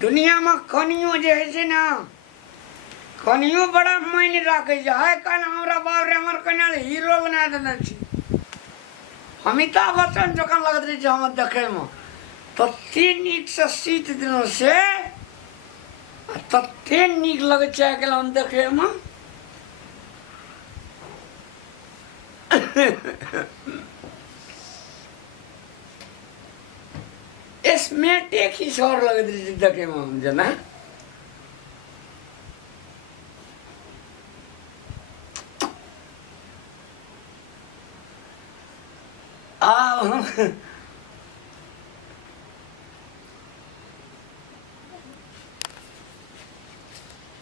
दुनिया में कनियो जे है ना कनियो बड़ा मायने रखे है। कल हमारा बाप रे हमार कन्या हीरो बना देना छी। अमिताभ बच्चन जखन लगत रही हम देखे में तते नीक से सीट दिनों से तते नीक लगे के हम देखे में। इसमें टेक ही सौर लगे रही देखे में हम जना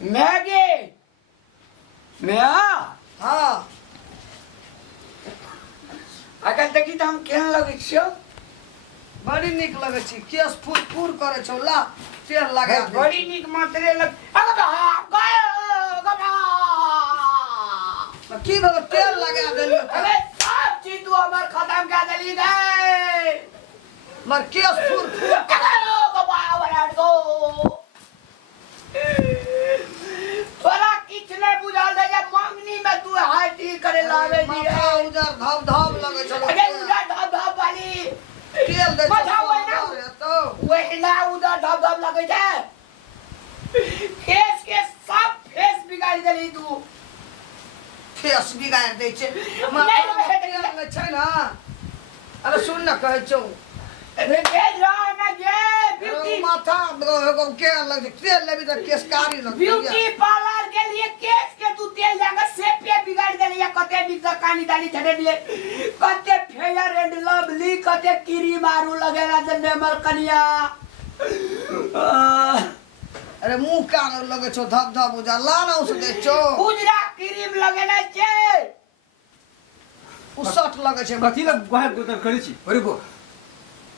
मैगी मैं हाँ अगर देखी तो हम केहन लगे छियो। बड़ी निक लगे छी। केस फूर फूर करे छौ ला तेल लगा दे। बड़ी निक मात्रे लग की भेल तेल लगा देली। अरे सब चीज तू हमर खत्म कर देली गए मर केस फूर फूर तोरा किछ नहीं बुझल दे जब मंगनी में तू हाइटी करे लावे जी माथा उजर धब धब लगे छौ। अरे उधर धब धब वाली तेल दे माथा होय ना तो वही ना उधर धब धब लगे छे। फेस के सब फेस बिगाड़ देली तू। फेस बिगाड़ दे छे। माथा में छै ना। अरे सुन ना कहै छौ। अरे भेज रहा ना ये ब्यूटी माथा के लग तेल लेबी त केस कारी लग। ब्यूटी पार्लर के लिए केस के तू तेल जाकर सेप पे बिगाड़ देली या कते निक कानी दाली छड़े दिए कते फेयर एंड लवली कते क्रीम मारू लगेला जने मर कनिया। अरे मुंह का लगे छौ धब धब उजर लाना उस दे छौ। उजरा क्रीम लगेला छे उसट लगे छे। कथी लग गोहा गोतर करै छी। अरे बो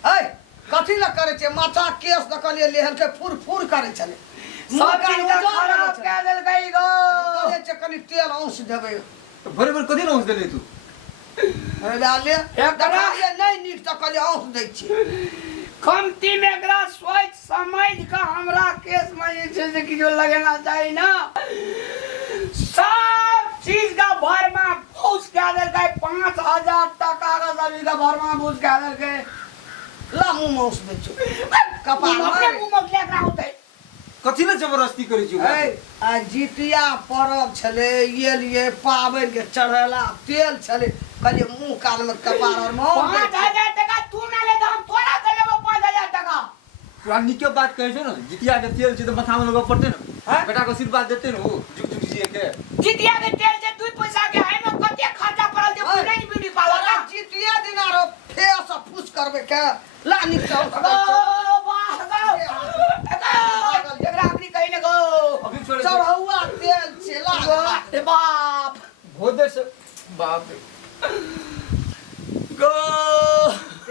ए कथी ल करे छे। माथा केस दकलिए लेहल के फुर फुर करे चले। सब चीज खराब कर देल गई गो। कहे छे कनी तेल औंस देबे। भरे भरे कथी औंस देले तू। अरे डाले दकलिए नहीं नीक दकलिए औंस दै छी। कमती में एकरा सोच समझ के हमरा केस में जे छे से किछो लगेना चाहिए ना। सब चीज का भरमा फूस के देल गई 5000 टका का सभी का भरमा फूस के देल गई। ला मुंह में औंस दे छौ। कपाल अपने में मुंह में लेकरा होते कथी ल जबरदस्ती करै छी। ए आ जितिया परब छले ये लिए पाबन के चढ़ेला तेल छले कहलिए मुंह कान में कपार और मुंह 5000 टका तू ना ले तो हम थोड़ा दे लेबो 5000 टका। तू निके बात कहै छौ न। जितिया के तेल छै त माथा में लगब पड़ते न। बेटा को आशीर्वाद देते न वो जुग जुग जिए के। जितिया के तेल से 2 पैसा के है में कते खर्चा पड़ल जे कोई नहीं ब्यूटी पार्लर का। जितिया दिन आरो फेस फूस करबे के ला निक से चढ़ौआ तेल चला बाप भोदे से बाप गो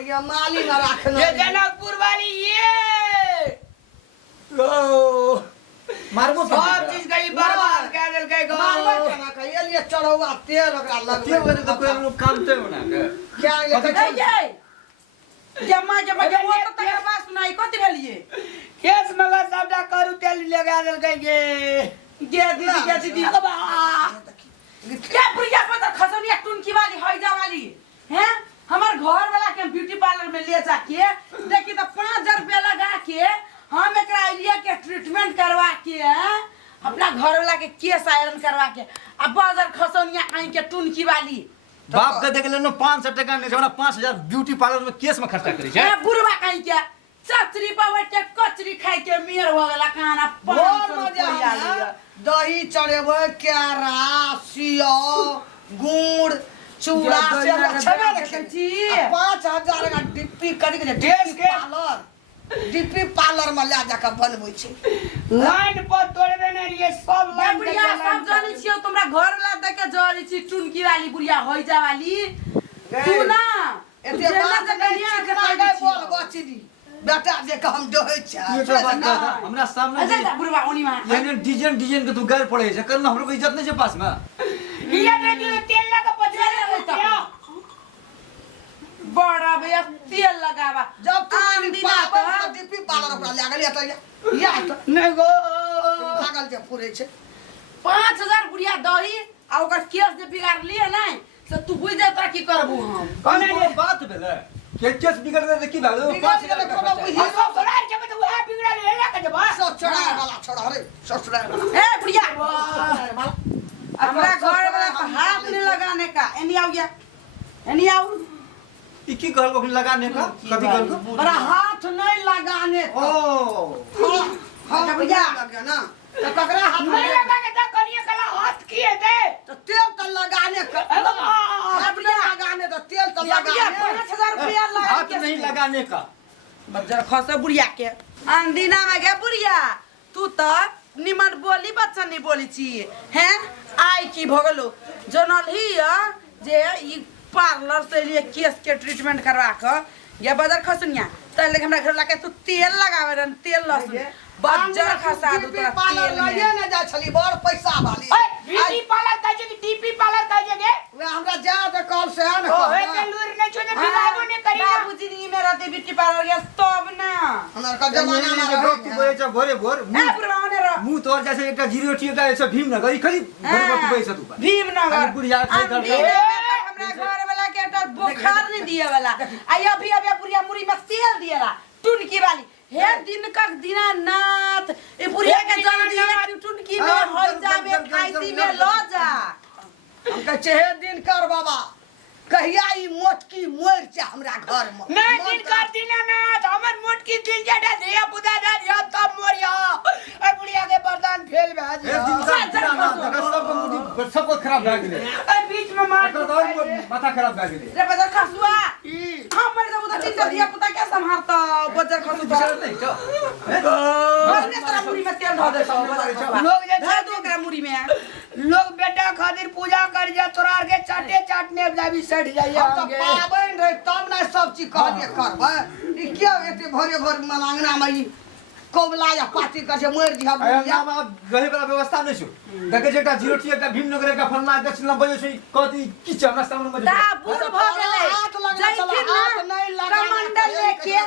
ये माली ना रखना। ये जनकपुर वाली ये गो मारबो सब चीज गई बर्बाद कर देल गई गो। मारबे केना के ये लिए चढ़ौआ तेल ओकरा तेल लगबे वजह तो कोई लोग काम ते होना के क्या ये जमा जमा जमा तो तक बात सुनाई कथि भेलिए। केस मगर सबटा करू तेल लगा देल गई गे दीदी क्या पुरिया पता खसौनिया टुनकी वाली हईजा वाली हैं। हमार घर वाला के ब्यूटी पार्लर में ले जाके देखी तो 5000 रुपया लगा के हम एकरा लिए के ट्रीटमेंट करवा के अपना घर वाला के केस आयरन करवा के अब बाजार खसौनिया आई के टुनकी वाली बाप के देख लेनो 500 टका नै छै 5000 ब्यूटी पार्लर में केस में खर्चा करे छै। ए बुढ़वा कहीं के चचरी पावटे कचरी खाई के मेर हो गेला खाना बहुत मजा आया। दही चढ़ेबे केरा सेव गुड़ चूड़ा से छबे रखे जी 5000 का डिप्पी करी के डिप्पी पार्लर में ले जाके बनबै छै। लाइन पर तोड़बे ने रे सब लाइन बुढ़िया सब जानी छियो तुमरा घर वाला देख के जड़ी छी टुनकी वाली बुढ़िया होइजा वाली तू ना एते बात दुनिया के फायदा बोल बचदी बेटा जे हम दोहै छै हमरा सामने अच्छा बुढ़वा ओनी में यानी डिजाइन डिजाइन के तू गाल पड़े छै करना हमरो को इज्जत नहीं छै पास में। ये रे तेल लगा पचले रे बड़ा भैया तेल लगावा जब तू आम दिना पापा डिप्पी पार्लर ओकरा ले गेली ले तो या तो नहीं गो भागल जे पूरे छे 5000 बुढ़िया दही आ ओकर केस जे बिगाड़ लिए ना से तू बुझ जा तोरा की करबू हम कौन बात भेलै केस बिगड़ गए की भागलो बिगड़ गेलै कोनो बुझी हम बड़ा के तो वह बिगड़ा ले ले के बा सब चढ़ाए वाला छोड़ा रे ससुरा वाला ए बुढ़िया हमरा घर वाला का हाथ नहीं लगाने का एनी आओ या एनी आओ ई की कहल को लगाने का कथि कहल को बड़ा हाथ नहीं लगाने ओ हां बुझा लग गया ना तो ककरा हाथ नहीं लगा के तो कनिया कला हाथ किए दे तो तेल तो लगाने हाथ लगाने तो तेल तो बुढ़िया लगाने 5000 रुपया लगा हाथ नहीं लगाने का बज्जर खसे बुढ़िया के अंदीना में गे बुढ़िया तू तो निमन बोली बच्चा नहीं बोली छी हैं आई की भगलो जनल ही जे ई पार्लर से लिए केस के ट्रीटमेंट करवा के ये बजर खसनिया त ले हमरा घर लाके तू तेल लगावे रन तेल लहसुन बज्जर खसा दू तोरा पार्लर तेल लगे में ना जा छली बड़ पैसा वाली ओए ब्यूटी पार्लर का जे डीपी पार्लर का जे वे हमरा जा तो कल से है ना ओ हे के लूर नहीं छोने बिगाड़ो ने करी ना बाबूजी नी में रहते ब्यूटी पार्लर गया तब ना हमरा का जमाना में तू बोले छ भोरे भोर ए पुरवाने र मुंह तोर जैसे एकटा जीरो टिका ऐसे भीम न गई खरी भोरे भोर तू बैस तू भीमनगर खाली बुढ़िया खाली कर दो। हमरा घर वाला के एकटा बुखार नहीं दिए वाला आई अभी बुढ़िया मुरी में तेल दिएला टुनकी वाली हे दिन का दीनानाथ ए बुढ़िया के जन दिए टुनकी में हो जावे खाइसी में लो जा हम कह चहे दिन कर बाबा कहिया ई मोटकी मोर छे हमरा घर में नहीं दिन कर दिना ना तो हमर मोटकी दिल जड़ा दिया बुदा दा दिया तब मोरिया ए बुढ़िया के वरदान फेल भे ए जा दिन का सबको खराब भए गेलै ए बीच में मार एकर तो माथा खराब भए गेलै रे बजर खसुआ ई हमर जब उधर तीन दिया पुता के संभारता बजर खसु तो नहीं छ घर में तोरा मुरी में तेल धो दे लोग जे धर दो ओकरा मुरी में लोग बेटा खातिर पूजा कर जा तोरा के चाटे चाटने जाबी सट जाइए हम तो पाबन रे तब ना सब चीज कहलिए करबे ई क्या एते भोरे भोर मलांगना में ई कोबला या पाती कर जे मोर जी हम अया में रहे वाला व्यवस्था नहीं छु देखे जेटा जीरो टी का भीम नगर का फलना के चिल्ला बजे छै कहती किछ हमरा सामने में दा बूढ़ भ गेलै हाथ लगा चला हाथ नहीं लगा कमंडल लेके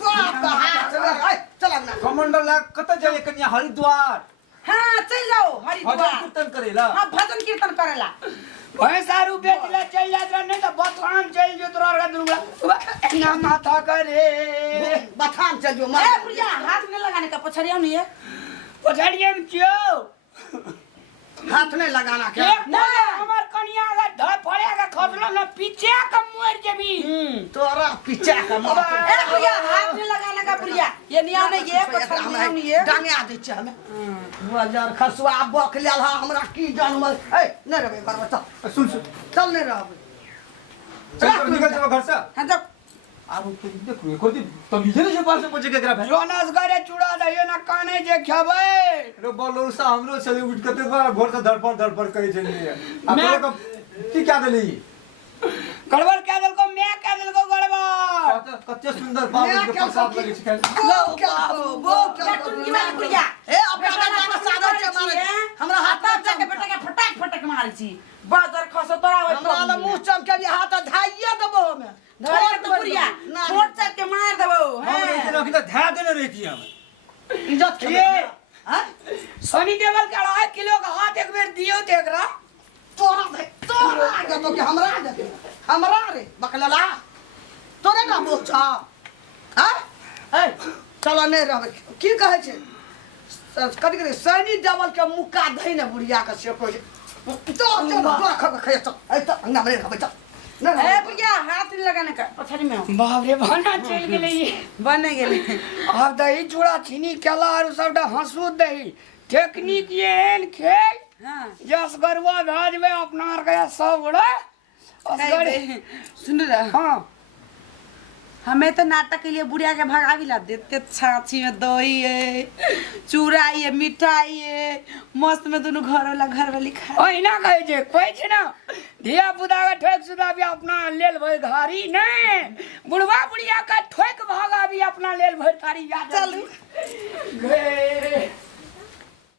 बाप का हाथ चला ना कमांडर ला कत जाए कन्या हरिद्वार हां चल जाओ भजन हरिद्वार कीर्तन करेला हां भजन कीर्तन करेला भैंसा रुपये चला चल जात रह नहीं तो बथान चल जो तोरा का दुंगला ना माथा करे बथान चल जो ए मर बुढ़िया हाथ नहीं लगाने का पछड़िया नहीं है पछड़िए में क्यों हाथ नहीं लगाना के एक मोर हमर कनिया अगर ध पड़ेगा खसलो ना पीछे का मोर जेबी तोरा पीछा का मार ए बुढ़िया हाथ नहीं लगाने का बुढ़िया ये नहीं आने ये पछड़िया नहीं है डांगे आ दे छ हमें बाजार खसवा बक लेल हमरा की जानवर ए नहीं रबे बार बता सुन चल नहीं रहबे चल निकल जा घर से हां तो अब तो देखो कोती तो मिले नहीं पास में पहुंचे केकरा भाई जोनस गरे चूड़ा दइयो ना काने जे खेबै रो बोलो सा हमरो चले उठ के ते बार भोर से धड़पड़ करे चलिए अब मैं- तो की क्या दली गड़बड़ क्या दिल को मैं क्या दिल को गड़बड़ कते सुंदर बाबू के प्रसाद लगे छै वो क्या वो क्या टुनकी वाली बुढ़िया ए अपना बेटा का सादर के मारे हमरा हाथ हाथ के बेटा के फटाक फटाक मारी छी बाजार खसो तोरा हमरा ल मुंह चमके भी हाथ धाइया देबो हमें धरे तो बुढ़िया छोट चल के मार देबो हम रहते ना कि तो ध्यान देने रहती है हमें इज्जत ये हां सनी देवल के 2.5 किलो का हाथ एक बेर दियो देख रहा तोरा आगे तो के हमरा रे बकलला तोरे ना बोल छ हां ए चलो नहीं रहबे की कहै छै कथि करे सैनी डबल के मुक्का धइ ने बुढ़िया के से कोइ तो तोरा खा चल ए तो अंगा में रहबे चल ए बुढ़िया हाथ नहीं लगाने का पछड़ी में बाप रे बना चल गेलै ये बने गेले अब दही चूड़ा चीनी केला और सबटा हंसू दही टेक्निक ये एन खेल हां जस गरवा भेजबे अपना आर के सब गोड़ा असगरी सुन रहा हां हमें तो नाटक के लिए बुढ़िया के भगावी ला देते छाछी में दही है चूड़ा है मिठाई है मस्त में दोनों घर वाली खा ओहिना कहै छै कहै छै ना धिया पुता के ठोक सुधा भी अपना लेल भर घारी नहीं बुढ़वा बुढ़िया के ठोक भागा भी अपना लेल भर थारी याद चलू गे